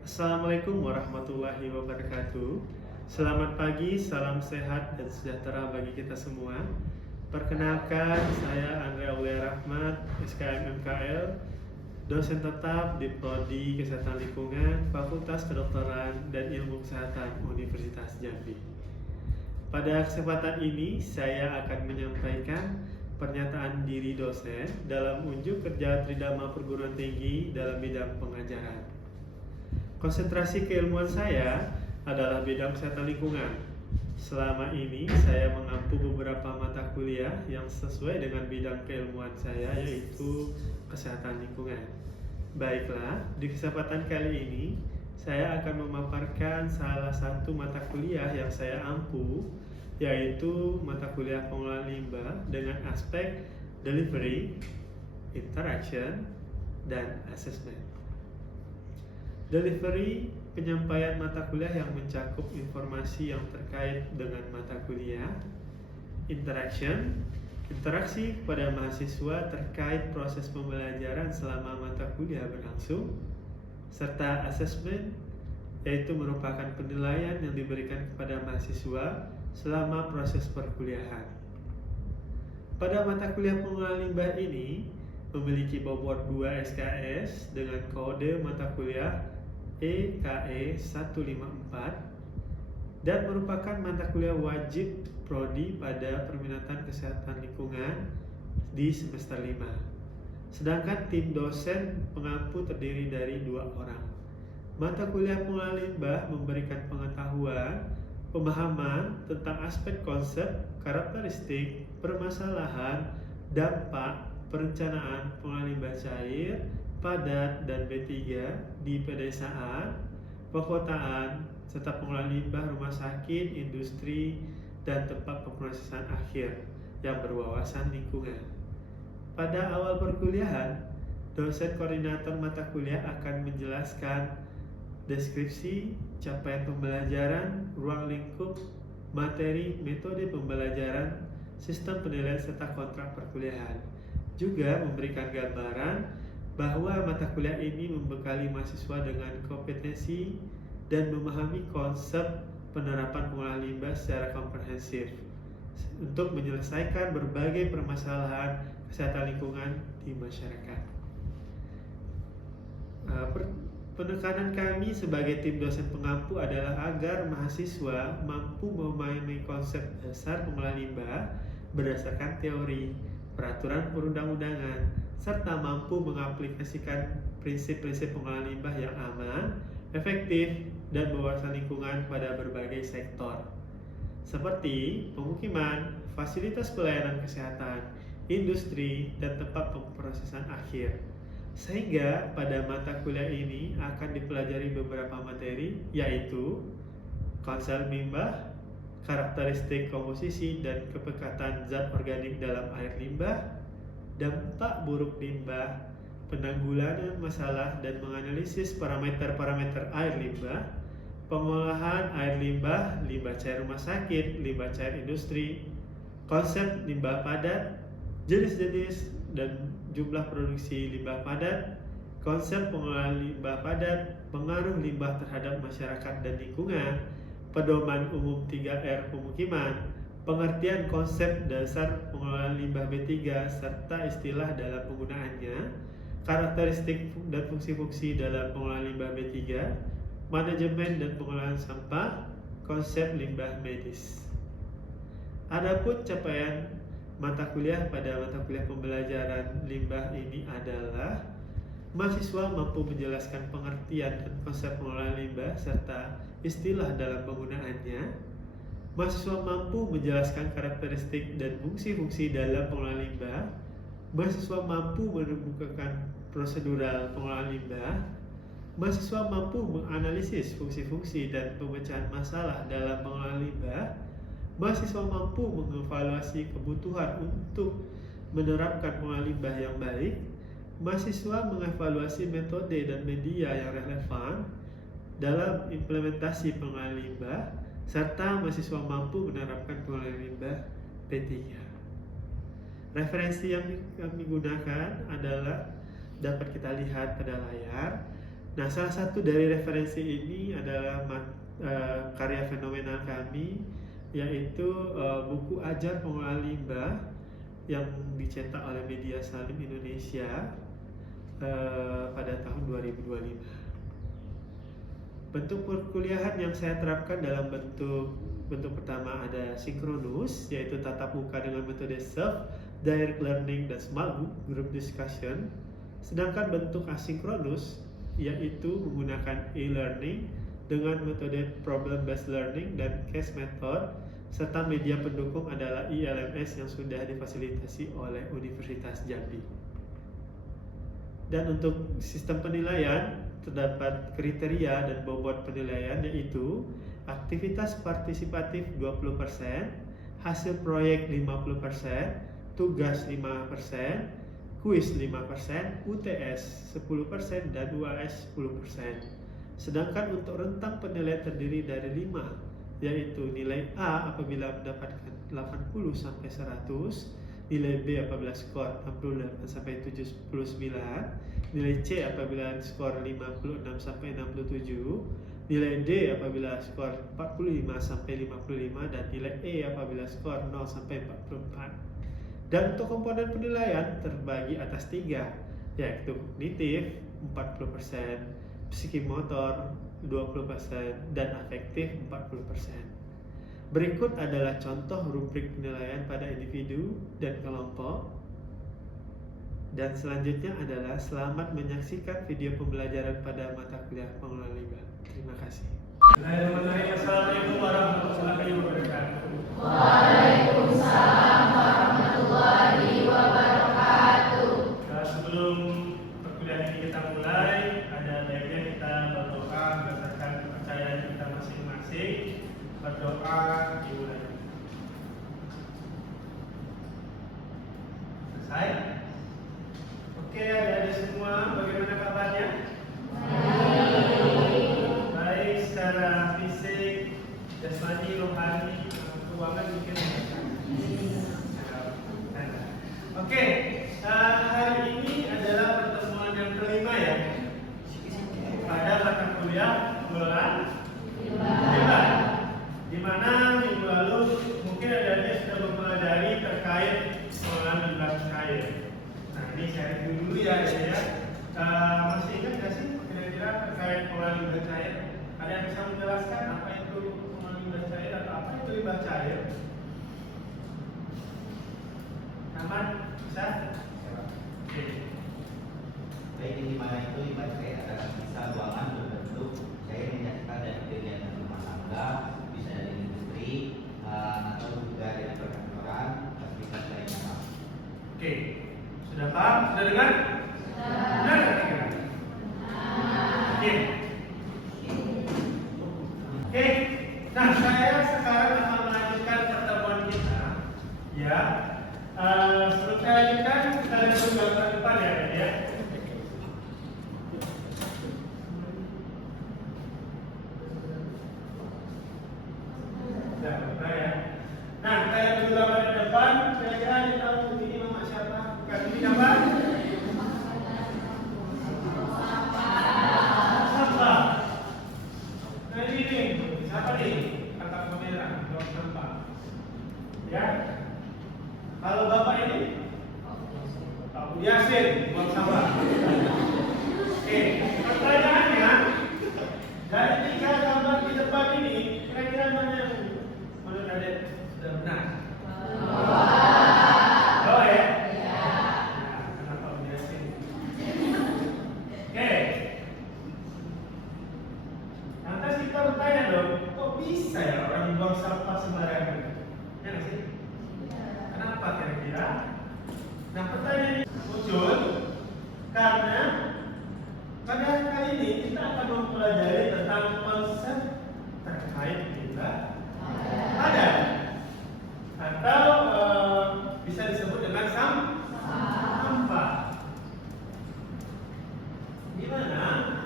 Assalamualaikum warahmatullahi wabarakatuh. Selamat pagi, salam sehat dan sejahtera bagi kita semua. Perkenalkan, saya Andre Aulia Rahmat, SKM MKL, dosen tetap di Prodi Kesehatan Lingkungan, Fakultas Kedokteran dan Ilmu Kesehatan Universitas Jambi. Pada kesempatan ini, saya akan menyampaikan pernyataan diri dosen dalam unjuk kerja Tridharma Perguruan Tinggi dalam bidang pengajaran. Konsentrasi keilmuan saya adalah bidang kesehatan lingkungan. Selama ini saya mengampu beberapa mata kuliah yang sesuai dengan bidang keilmuan saya, yaitu kesehatan lingkungan. Baiklah, di kesempatan kali ini saya akan memaparkan salah satu mata kuliah yang saya ampu, yaitu mata kuliah pengelolaan limbah dengan aspek delivery, interaction, dan assessment. Delivery, penyampaian mata kuliah yang mencakup informasi yang terkait dengan mata kuliah. Interaction, interaksi kepada mahasiswa terkait proses pembelajaran selama mata kuliah berlangsung. Serta assessment, yaitu merupakan penilaian yang diberikan kepada mahasiswa selama proses perkuliahan. Pada mata kuliah pengelolaan limbah ini memiliki bobot 2 SKS dengan kode mata kuliah EKE 154 dan merupakan mata kuliah wajib prodi pada perminatan kesehatan lingkungan di semester 5. Sedangkan tim dosen pengampu terdiri dari 2 orang. Mata kuliah pengelolaan limbah memberikan pengetahuan, pemahaman tentang aspek konsep, karakteristik, permasalahan, dampak, perencanaan pengelolaan limbah cair, padat, dan B3 di pedesaan, perkotaan, serta pengelolaan limbah rumah sakit, industri, dan tempat pemrosesan akhir yang berwawasan lingkungan. Pada awal perkuliahan, dosen koordinator mata kuliah akan menjelaskan deskripsi, capaian pembelajaran, ruang lingkup, materi, metode pembelajaran, sistem penilaian, serta kontrak perkuliahan. Juga memberikan gambaran bahwa mata kuliah ini membekali mahasiswa dengan kompetensi dan memahami konsep penerapan pengelolaan limbah secara komprehensif untuk menyelesaikan berbagai permasalahan kesehatan lingkungan di masyarakat. Penekanan kami sebagai tim dosen pengampu adalah agar mahasiswa mampu memahami konsep dasar pengelolaan limbah berdasarkan teori, peraturan perundang-undangan, serta mampu mengaplikasikan prinsip-prinsip pengelolaan limbah yang aman, efektif, dan berwawasan lingkungan pada berbagai sektor, seperti pemukiman, fasilitas pelayanan kesehatan, industri, dan tempat pemrosesan akhir. Sehingga pada mata kuliah ini akan dipelajari beberapa materi, yaitu konsep limbah, karakteristik komposisi dan kepekatan zat organik dalam air limbah, dampak buruk limbah, penanggulangan masalah dan menganalisis parameter-parameter air limbah, pengolahan air limbah, limbah cair rumah sakit, limbah cair industri, konsep limbah padat, jenis-jenis dan jumlah produksi limbah padat, konsep pengelolaan limbah padat, pengaruh limbah terhadap masyarakat dan lingkungan, pedoman umum 3R pemukiman, pengertian konsep dasar pengelolaan limbah B3 serta istilah dalam penggunaannya, karakteristik dan fungsi-fungsi dalam pengelolaan limbah B3, manajemen dan pengelolaan sampah, konsep limbah medis. Adapun capaian mata kuliah pada mata kuliah pembelajaran limbah ini adalah mahasiswa mampu menjelaskan pengertian dan konsep pengelolaan limbah serta istilah dalam penggunaannya. Mahasiswa mampu menjelaskan karakteristik dan fungsi-fungsi dalam pengelolaan limbah. Mahasiswa mampu menemukan prosedural pengelolaan limbah. Mahasiswa mampu menganalisis fungsi-fungsi dan pemecahan masalah dalam pengelolaan limbah. Mahasiswa mampu mengevaluasi kebutuhan untuk menerapkan pengelolaan limbah yang baik. Mahasiswa mengevaluasi metode dan media yang relevan dalam implementasi pengelolaan limbah, serta mahasiswa mampu menerapkan pengelolaan limbah P3. Referensi yang kami gunakan adalah dapat kita lihat pada layar. Nah, salah satu dari referensi ini adalah karya fenomenal kami, yaitu buku Ajar Pengelolaan Limbah yang dicetak oleh Media Salim Indonesia pada tahun 2025. Bentuk perkuliahan yang saya terapkan dalam bentuk pertama ada sinkronus, yaitu tatap muka dengan metode self direct learning dan smart group discussion. Sedangkan bentuk asinkronus yaitu menggunakan e-learning dengan metode problem based learning dan case method, serta media pendukung adalah ILMS yang sudah difasilitasi oleh Universitas Jambi. Dan untuk sistem penilaian terdapat kriteria dan bobot penilaian, yaitu aktivitas partisipatif 20%, hasil proyek 50%, tugas 5%, kuis 5%, UTS 10%, dan UAS 10%. Sedangkan untuk rentang penilaian terdiri dari 5, yaitu nilai A apabila mendapatkan 80 sampai 100, nilai B apabila skor 68 sampai 79, nilai C apabila skor 56 sampai 67, nilai D apabila skor 45 sampai 55, dan nilai E apabila skor 0 sampai 44. Dan untuk komponen penilaian terbagi atas 3, yaitu kognitif 40%, psikimotor 20%, dan afektif 40%. Berikut adalah contoh rubrik penilaian pada individu dan kelompok. Dan selanjutnya adalah selamat menyaksikan video pembelajaran pada mata kuliah pengelolaan limbah. Terima kasih. Assalamualaikum warahmatullahi wabarakatuh. Waalaikumsalam warahmatullahi wabarakatuh. Sebelum perkuliahan ini kita mulai, ada baiknya kita berdoa berdasarkan kepercayaan kita masing-masing. Berdoa dimulai. Selesai? Oke, adik-adik semua, bagaimana kabarnya? Baik secara fisik, jasmani, rohani, keuangan mungkin. Oke, hari ini adalah pertemuan yang kelima ya pada mata kuliah pengelolaan limbah, di mana minggu lalu mungkin ada sudah mempelajari terkait pengelolaan limbah cair. Nah, ini saya review dulu ya, masih ingat nggak sih kira-kira terkait pengelolaan limbah cair? Ada yang bisa menjelaskan apa itu pengelolaan limbah cair atau apa itu limbah cair? Aman? Bisa? Oke. Baik, di mana itu limbah cair adalah sisa buangan berbentuk cair menyaksikan dari kegiatan rumah tangga, bisa dari industri atau juga dari perkantoran, fasilitas lainnya. Oke, sudah paham? Sudah dengar? Benar? Oke. Oke. Nah, saya sekarang akan melanjutkan pertemuan kita. Ya. Sebelum saya lanjutkan, kita lihat dulu gambar depan ya. Nah, kita lihat dulu gambar di depan. Kira-kira ada tahu ini mama siapa? Bukan ini apa? Sampah. Nah ini siapa nih? Kakak kamera, buang sampah. Ya. Kalau bapak ini? Pak Budi Yasin, buang sampah. Oke, pertanyaannya dari 3 gambar di depan ini, kira-kira mana yang menurut adik sudah benar? Oh ya? Nah, kenapa Budi Yasin? Oke. Lantas kita bertanya dong, kok bisa ya orang buang sampah sembarangan? Ya nggak sih? Kenapa kira-kira? Nah, pertanyaan ini muncul karena pada kali ini kita akan mempelajari tentang konsep terkait limbah padat atau bisa disebut dengan sampah. Di mana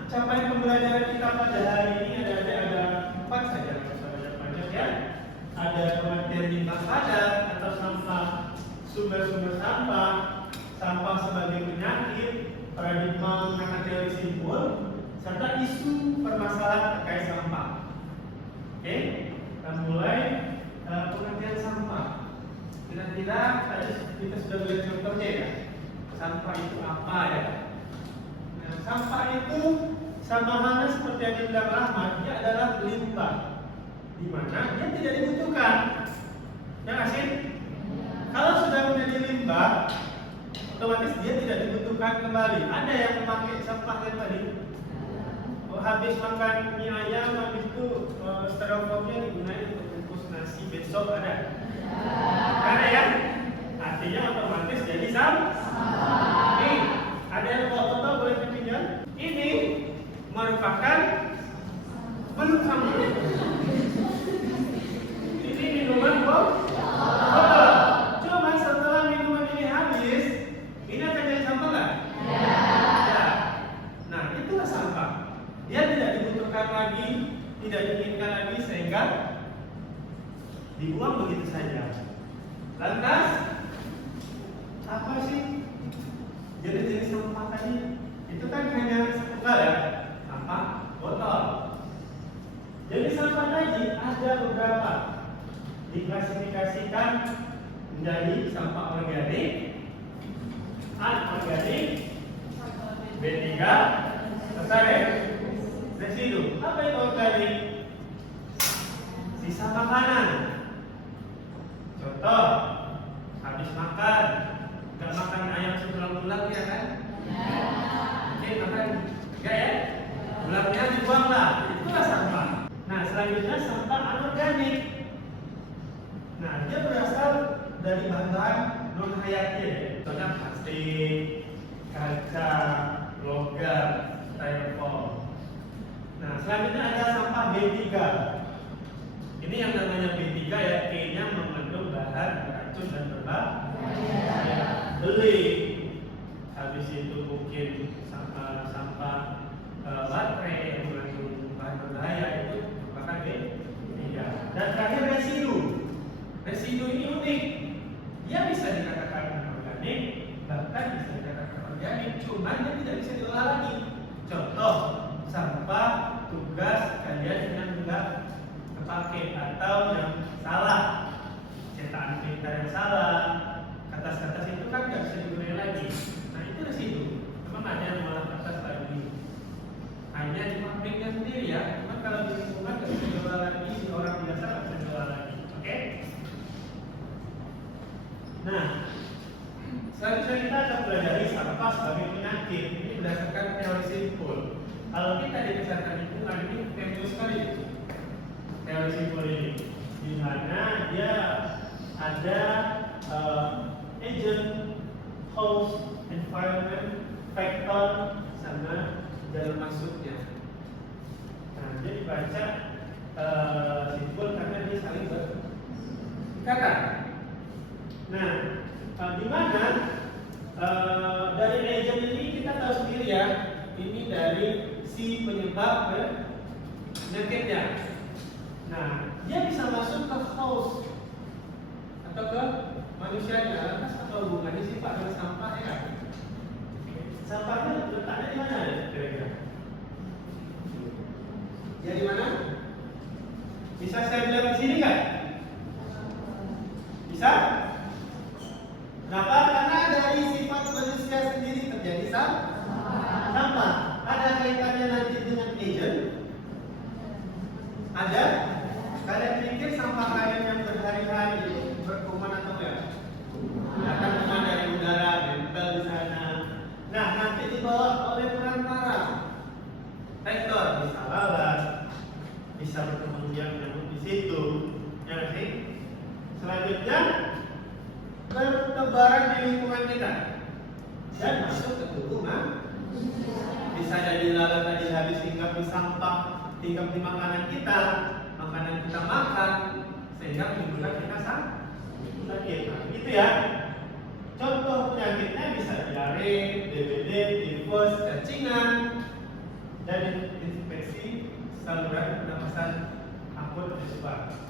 capaian pembelajaran kita pada hari ini ada 4 saja, nggak usah banyak-banyak ya. Ada pengertian limbah padat atau sampah, sumber-sumber sampah, sampah sebagai penyakit, paradigma menggunakan teori simpul, serta isu permasalahan terkait sampah. Oke, kita mulai pengertian sampah. Kira-kira tadi kita sudah melihat contohnya ya. Sampah itu apa ya? Nah, sampah itu sama halnya seperti yang dibilang Rahmat, dia adalah limbah, di mana dia tidak dibutuhkan. Ya nggak sih? Kalau sudah menjadi limbah, otomatis dia tidak dibutuhkan kembali. Ada yang memakai sampah yang tadi? Habis makan mie ayam, habis itu styrofoamnya digunakan untuk bungkus nasi besok ada? Ada ya? Artinya otomatis jadi sampah. Nih, ada yang bawa botol boleh dipinjam? Ini merupakan belum sampah. Ini minuman botol. Cuma setelah minuman ini habis, ini akan jadi sampah nggak? Ya. Nah, itulah sampah. Dia tidak dibutuhkan lagi, tidak diinginkan lagi, sehingga dibuang begitu saja. Lantas, apa sih jenis-jenis sampah tadi? Itu kan hanya setunggal ya, sampah botol. Jenis sampah tadi ada beberapa, diklasifikasikan menjadi sampah organik, anorganik, B3, residu. Apa itu organik? Sisa makanan. Contoh, habis makan, nggak makan ayam setulang-tulang ya kan? Oke, makan enggak ya? Tulangnya dibuang lah, itulah sampah. Nah, selanjutnya sampah anorganik. Nah, dia berasal dari bahan-bahan non hayati, contohnya plastik, kaca, logam, styrofoam. Nah, selanjutnya ada sampah B3. Ini yang namanya B3 ya, E-nya mengandung bahan beracun dan berbahaya. Beli. Habis itu mungkin sampah baterai yang mengandung bahan berbahaya itu merupakan B3. Dan terakhir residu. Residu ini unik. Dia bisa dikatakan organik, bahkan bisa dikatakan organik, cuma dia tidak bisa diolah lagi. Contoh, sampah tugas kalian yang enggak terpakai atau yang salah, cetakan tinta yang salah, kertas-kertas itu kan nggak bisa digunakan lagi. Nah, itu residu. Memang ada yang mengolah kertas lagi, hanya di pabriknya sendiri ya. Cuma kalau di lingkungan nggak bisa diolah lagi, di orang biasa nggak bisa diolah lagi. Oke? Nah, selanjutnya kita akan pelajari sampah sebagai penyakit. Ini berdasarkan teori simpul. Kalau kita di kesehatan lingkungan ini tempus sekali teori simpul ini, di mana dia ada agent, host, environment, factor, sama dalam masuknya. Nah, dia dibaca simpul karena dia saling berkaitan. Nah, di mana dari agent ini kita tahu sendiri ya, ini dari si penyebab penyakitnya. Nah, dia bisa masuk ke host atau ke manusianya. Lantas apa hubungannya sih Pak dengan sampah ya? Sampahnya letaknya di mana ya kira-kira? Ya di mana? Bisa saya bilang di sini kan? Bisa? Kenapa? Karena dari sifat manusia sendiri terjadi sampah. Ada kaitannya nanti dengan agent? Ada? Kalian pikir sampah kalian yang berhari-hari berkuman atau enggak? Akan kuman dari udara, nempel di sana. Nah, nanti dibawa oleh perantara. Vektor bisa lalat, bisa berkembang biak nyamuk di situ. Ya sih? Selanjutnya bertebaran di lingkungan kita dan masuk ke tubuh bisa jadi lalat tadi habis hinggap di sampah, hinggap di makanan kita makan sehingga menimbulkan kita sakit. Nah, gitu ya. Contoh penyakitnya bisa diare, DBD, tifus, cacingan, dan infeksi saluran pernapasan akut disebabkan.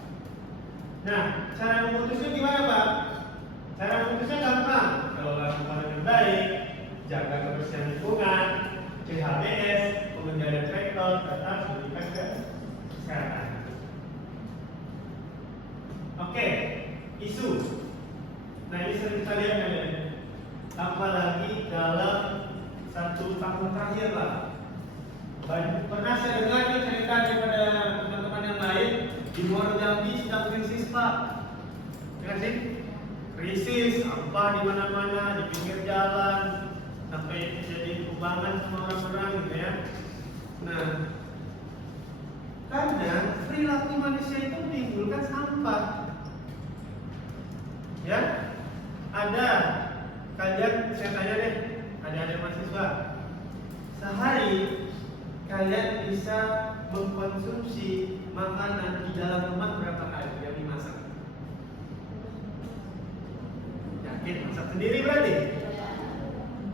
Nah, cara memutusnya gimana Pak? Cara memutusnya gampang. Kelola lingkungan dengan baik, jaga kebersihan lingkungan, PHBS, pengendalian vektor tetap berikan ke kesehatan. Oke, isu. Nah ini sering kita lihat ya, apalagi dalam 1 tahun terakhir lah. Pernah saya dengar cerita daripada teman-teman yang lain di Muaro Jambi sedang krisis Pak. Ya sih? Krisis, sampah di mana-mana, di pinggir jalan, sampai jadi kubangan sama orang-orang gitu ya. Nah, kadang perilaku manusia itu menimbulkan sampah. Ya, ada kalian, saya tanya deh, ada mahasiswa, sehari kalian bisa mengkonsumsi makanan di dalam rumah berapa kali yang dimasak? Yakin masak sendiri berarti?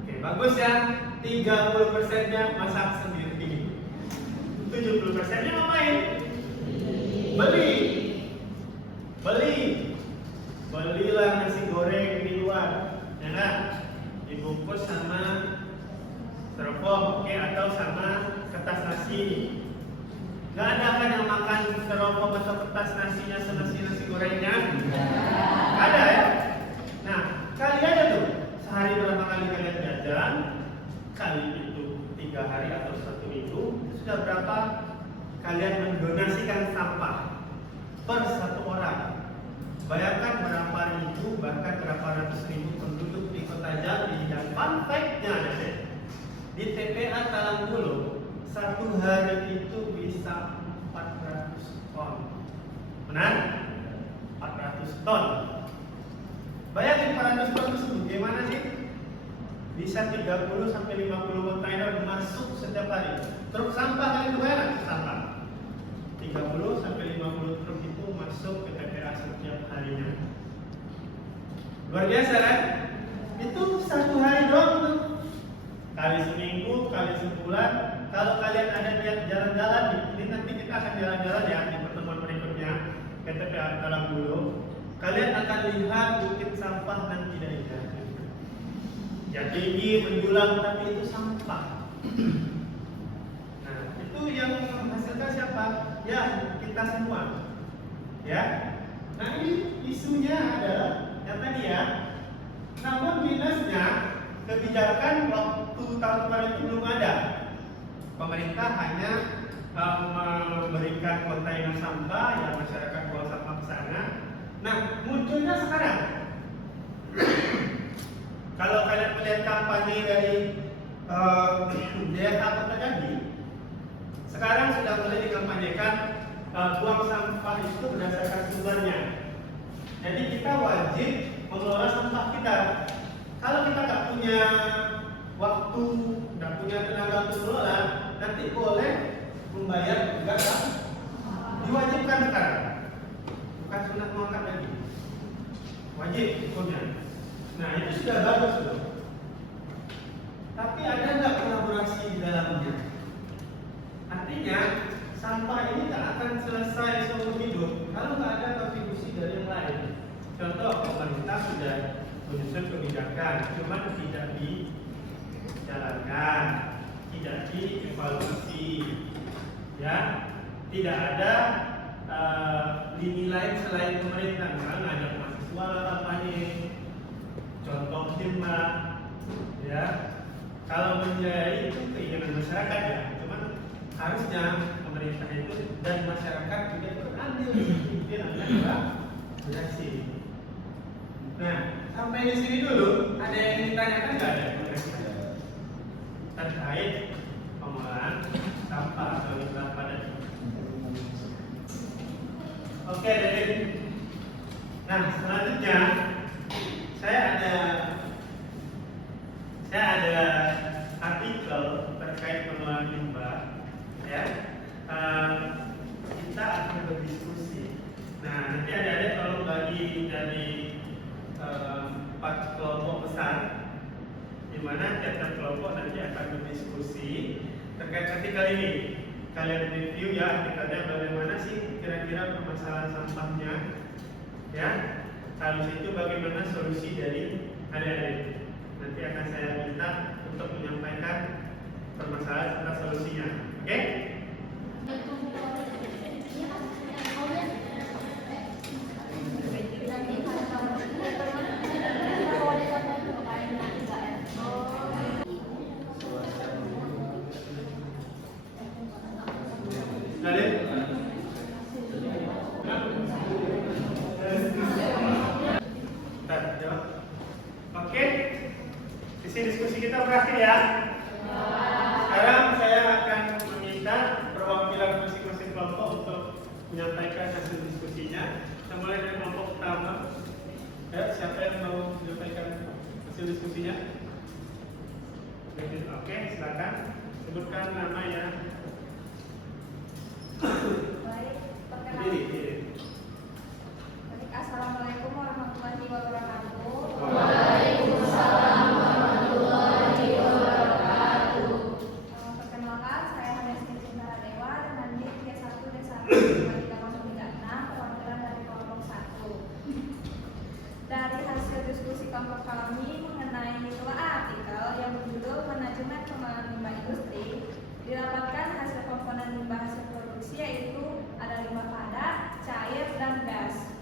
Oke, bagus ya. 30%-nya masak sendiri. 70%-nya ngapain? Belilah nasi goreng di luar, ya kan? Dibungkus sama styrofoam, oke, atau sama kertas nasi. Gak ada kan yang makan styrofoam atau kertas nasinya nasi gorengnya? Gak ada ya? Nah, kali aja tuh sehari berapa kali kalian jajan, kali itu 3 hari atau 1 minggu, sudah berapa kalian mendonasikan sampah per 1 orang. Bayangkan berapa ribu, bahkan berapa ratus ribu penduduk di kota Jambi. Dan fun fact-nya ada deh, di TPA Talanggulu 1 hari itu bisa 400 ton. Benar? 400 ton. Bayangin 400 ton itu gimana sih? Bisa 30 sampai 50 kontainer masuk setiap hari. Truk sampah kalian kebayang? Sampah 30 sampai 50 truk itu masuk ke TPA setiap harinya. Luar biasa kan? Itu 1 hari doang tuh. Kali seminggu, kali sebulan. Kalau kalian ada niat jalan-jalan, ini nanti kita akan jalan-jalan ya di pertemuan berikutnya ke TPA Talanggulu. Kalian akan lihat bukit sampah dan tidak indah. Yang tinggi menjulang tapi itu sampah. Nah, itu yang menghasilkan siapa? Ya, kita semua. Ya. Nah, ini isunya adalah yang tadi ya. Namun minusnya kebijakan waktu tahun kemarin itu belum ada. Pemerintah hanya memberikan kontainer sampah, ya masyarakat bawa sampah ke sana. Nah, munculnya sekarang. Kalau kalian melihat kampanye dari DRH Kota Jambi, sekarang sudah mulai dikampanyekan buang sampah itu berdasarkan sumbernya. Jadi kita wajib mengelola sampah kita. Kalau kita nggak punya waktu, nggak punya tenaga untuk mengelola, nanti boleh membayar juga kan? Diwajibkan sekarang. Bukan sunat muakkad lagi. Wajib hukumnya. Nah itu sudah bagus loh. Tapi ada nggak kolaborasi di dalamnya? Artinya sampah ini tak akan selesai seumur hidup kalau nggak ada kontribusi dari yang lain. Contoh, pemerintah sudah menyusun kebijakan, cuma tidak dijalankan, tidak dievaluasi, ya, tidak ada lini lain selain pemerintah. Misalnya ngajak mahasiswa kampanye, contoh timah, ya. Kalau menjadi itu keinginan masyarakat ya, cuman harusnya pemerintah itu dan masyarakat juga berandil di sini adalah berhasil. Nah, sampai di sini dulu ada yang ditanyakan nggak ada terkait pengolahan sampah atau limbah padat. Oke, jadi, nah selanjutnya saya ada artikel terkait pengelolaan limbah, ya. Kita akan berdiskusi. Nah, nanti ada tolong bagi dari 4 kelompok besar, di mana tiap-tiap kelompok nanti akan berdiskusi terkait artikel ini. Kalian review ya artikelnya bagaimana sih kira-kira permasalahan sampahnya, ya. Habis itu bagaimana solusi dari adik-adik. Nanti akan saya minta untuk menyampaikan permasalahan serta solusinya. Oke? Dalil? Bentar, jawab. Oke, sesi diskusi kita berakhir ya. Sekarang saya akan meminta perwakilan masing-masing kelompok untuk menyampaikan hasil diskusinya. Kita mulai dari kelompok pertama. Ya, siapa yang mau menyampaikan hasil diskusinya? Oke, silakan sebutkan nama ya. Baik, perkenalkan. Diri. Baik, Assalamualaikum warahmatullahi wabarakatuh. Waalaikumsalam warahmatullahi wabarakatuh. Perkenalkan, saya Hanesni Cintara Dewa dengan NIM G1D15336, perwakilan dari kelompok 1. Dari hasil diskusi kelompok kami mengenai telah artikel yang berjudul Manajemen Pengelolaan Limbah Industri, didapatkan hasil komponen limbah hasil produksi yaitu ada limbah padat, cair, dan gas.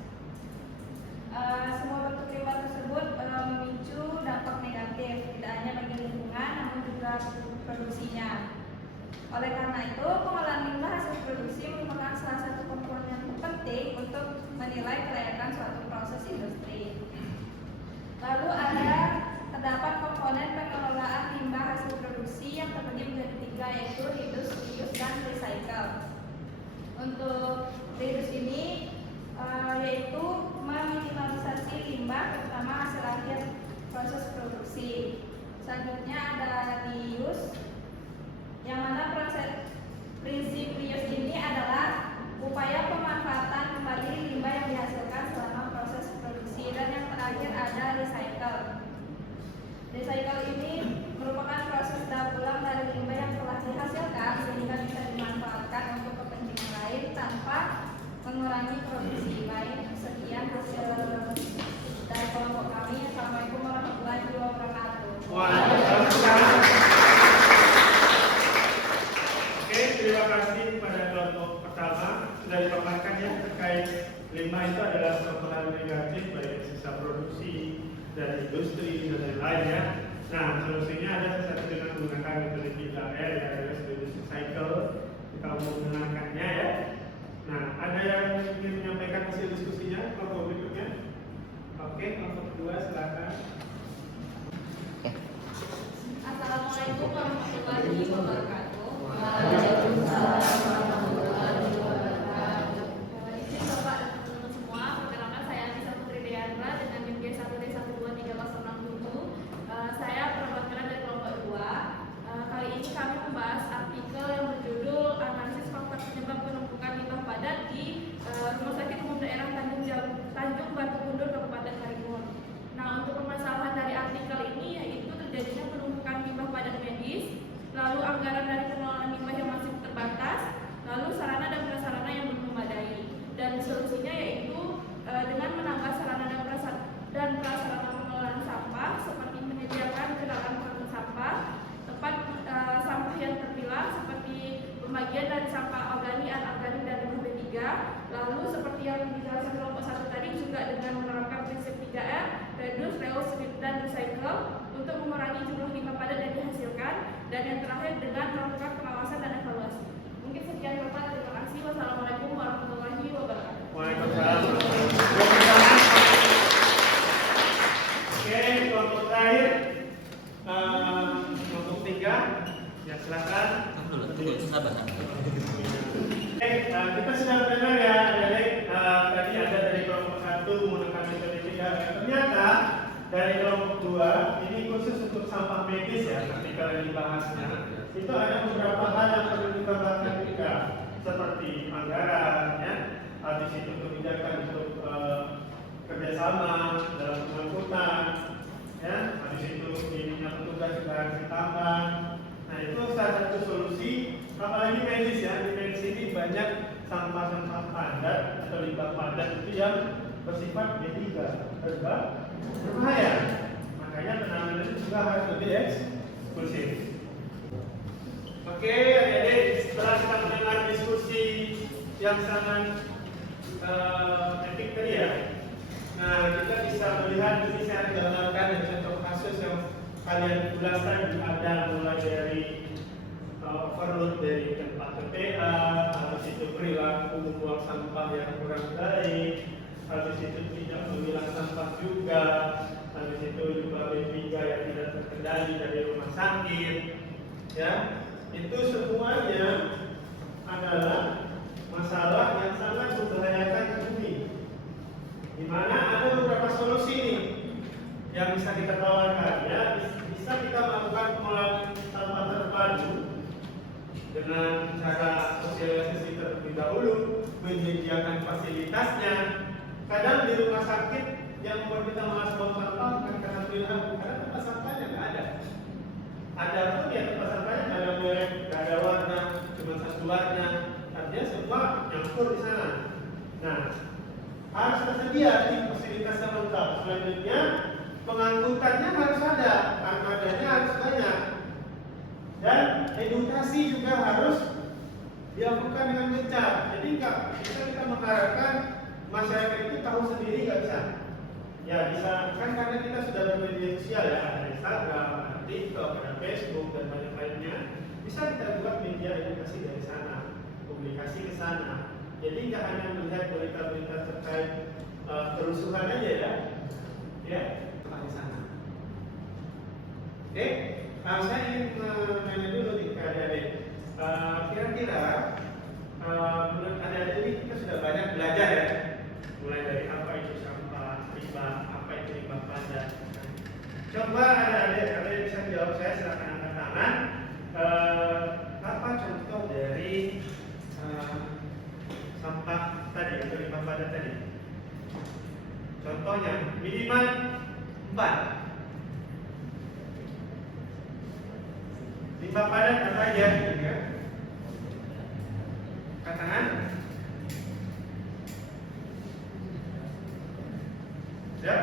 Semua bentuk limbah tersebut memicu dampak negatif, tidak hanya bagi lingkungan namun juga produksinya. Oleh karena itu, pengolahan limbah hasil produksi merupakan salah satu komponen penting untuk menilai kelayakan suatu proses industri. Lalu terdapat komponen pengelolaan limbah hasil produksi yang terbagi menjadi 3, yaitu reduce, reuse, dan recycle. Untuk reduce ini yaitu meminimalisasi limbah terutama hasil akhir proses produksi. Selanjutnya ada reuse, yang mana prinsip reuse ini adalah upaya pemanfaatan kembali limbah yang dihasilkan selama proses produksi. Dan yang terakhir ada recycle. Recycle ini merupakan proses daur ulang dari limbah yang telah dihasilkan sehingga bisa dimanfaatkan untuk kepentingan lain tanpa mengurangi produksi. Baik, sekian hasil dari kelompok kami. Assalamualaikum warahmatullahi wabarakatuh. Waalaikumsalam. Oke, terima kasih kepada kelompok pertama sudah dipaparkan ya terkait limbah itu adalah pengelolaan negatif baik sisa produksi dari industri dan lain-lain ya. Nah, solusinya ada sesuatu dengan menggunakan metode 3R ya, reduce, recycle. Kita mau mengenalkannya ya. Nah, ada yang ingin menyampaikan hasil diskusinya kelompok berikutnya? Oke, kelompok kedua silakan. Assalamualaikum warahmatullahi wabarakatuh. Waalaikumsalam warahmatullahi wabarakatuh. Izin Bapak dan teman-teman semua, perkenalkan saya Anissa Putri Deandra dengan NIM G1D12337. Saya perwakilan dari kelompok 2. Kali ini kami membahas artikel yang berjudul Analisis Faktor Penyebab Penumpukan Limbah Padat di Rumah Sakit Umum Daerah Tanjung Batu Bundur, Kabupaten Karimun. Nah, untuk permasalahan dari artikel ini yaitu terjadinya penumpukan limbah padat medis, lalu anggaran dari pengelolaan limbah yang masih terbatas, lalu sarana dan prasarana yang belum memadai. Dan solusinya yaitu dengan menambah sarana dan prasarana pengelolaan sampah seperti menyediakan gerakan karton sampah, tempat sampah yang terpilah seperti pembagian dari sampah organik, anorganik, dan limbah B3. Lalu seperti yang dijelaskan kelompok 1 tadi juga dengan menerapkan prinsip 3R, reduce, reuse, dan recycle untuk mengurangi jumlah limbah padat yang dihasilkan. Dan yang terakhir dengan melakukan pengawasan dan evaluasi. Mungkin sekian Bapak, terima kasih. Wassalamualaikum warahmatullahi wabarakatuh. Waalaikumsalam. Oke, kelompok terakhir, kelompok 3, ya silakan. Kita sudah mendengar ya, tadi ada dari kelompok 1 menggunakan metode 3. Ternyata dari kelompok 2 ini khusus untuk sampah medis ya, artikel yang dibahasnya. Itu ada beberapa hal yang perlu ditambahkan juga, seperti anggaran ya, habis itu kebijakan untuk kerjasama dalam pengangkutan ya, habis itu ininya petugas juga harus ditambah. Nah, itu salah satu solusi. Apalagi medis ya, di medis ini banyak sampah-sampah padat atau limbah padat itu yang bersifat B3 berbahaya. Makanya penanganan juga harus lebih eksklusif. Oke, adik-adik, setelah kita mendengar diskusi yang sangat epic tadi ya. Nah, kita bisa melihat ini saya gambarkan dengan contoh kasus yang kalian ulas tadi, ada mulai dari overload dari tempat TPA, habis itu perilaku membuang sampah yang kurang baik, habis itu tidak memilah sampah juga, habis itu juga B3 yang tidak terkendali dari rumah sakit, ya. Itu semuanya adalah masalah yang sangat membahayakan bumi. Di mana ada beberapa solusi nih yang bisa kita tawarkan, ya. Bisa kita melakukan pengolahan sampah terpadu dengan cara sosialisasi terlebih dahulu, menyediakan fasilitasnya. Kadang di rumah sakit yang membuat kita malas buang sampah bukan karena perilaku, karena tempat sampahnya nggak ada. Ada pun ya tempat sampahnya nggak ada merek, nggak ada warna, cuma satu warna. Artinya semua nyampur di sana. Nah, harus tersedia di fasilitas yang lengkap. Selanjutnya pengangkutannya harus ada, armadanya harus banyak, dan edukasi juga harus dilakukan dengan gencar. Jadi nggak bisa kita mengharapkan masyarakat itu tahu sendiri, nggak bisa. Ya bisa kan karena kita sudah bermedia sosial ya, ada Instagram, ada TikTok, ada Facebook dan banyak lainnya. Bisa kita buat media edukasi dari sana, publikasi ke sana. Jadi nggak hanya melihat berita-berita terkait kerusuhan aja ya di sana. Oke, saya ingin menanya dulu nih ke adik-adik. Kira-kira menurut adik-adik ini kita sudah banyak belajar ya, mulai dari apa itu sampah, limbah, apa itu limbah padat. Coba adik-adik bisa jawab saya, silakan angkat tangan. Apa contoh dari sampah tadi atau limbah padat tadi? Contohnya minimal 4. Limbah padat apa aja? Ya. Katakan. Siap?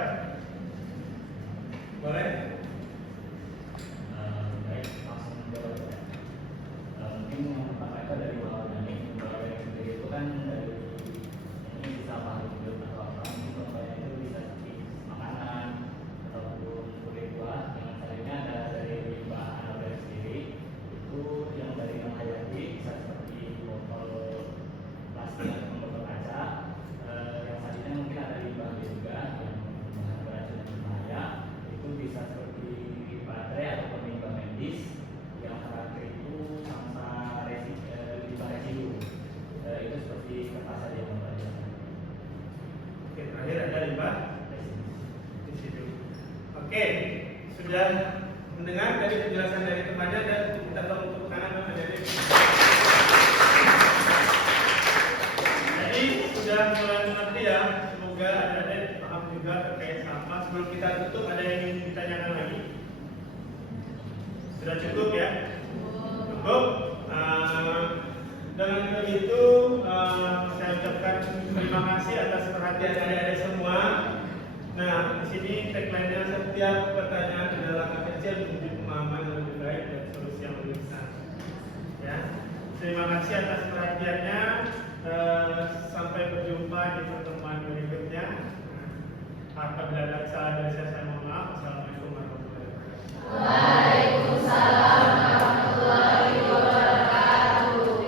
Boleh? Baik, langsung jawab ya. Mungkin yang pertama itu dari bawah organik. Bawah organik sendiri itu kan dari ini bisa bahan hidup atau apa. Mungkin contohnya itu bisa seperti makanan ataupun kulit buah. Yang lainnya ada dari limbah anorganik sendiri. Itu yang dari yang hayati bisa seperti botol plastik atau botol kaca. Yang selanjutnya mungkin ada limbah juga yang bahan beracun dan berbahaya. Itu bisa seperti baterai atau limbah medis yang terakhir itu mangsa limbah residu. Itu seperti kertas saja yang berbahaya. Oke, terakhir ada limbah residu. Oke, sudah mendengar dari penjelasan dari temannya dan kita tepuk tangan dari. Jadi sudah mulai mengerti ya. Semoga adik-adik paham juga terkait sampah. Sebelum kita tutup, ada yang ingin ditanyakan lagi? Sudah cukup ya? Cukup. Dengan begitu saya ucapkan terima kasih atas perhatian adik-adik semua. Nah, di sini tagline-nya setiap pertanyaan adalah langkah kecil menuju pemahaman yang lebih baik dan solusi yang lebih besar. Ya, terima kasih atas perhatiannya. Sampai berjumpa di pertemuan berikutnya. Apabila ada kesalahan dari saya mohon maaf. Assalamualaikum warahmatullahi wabarakatuh.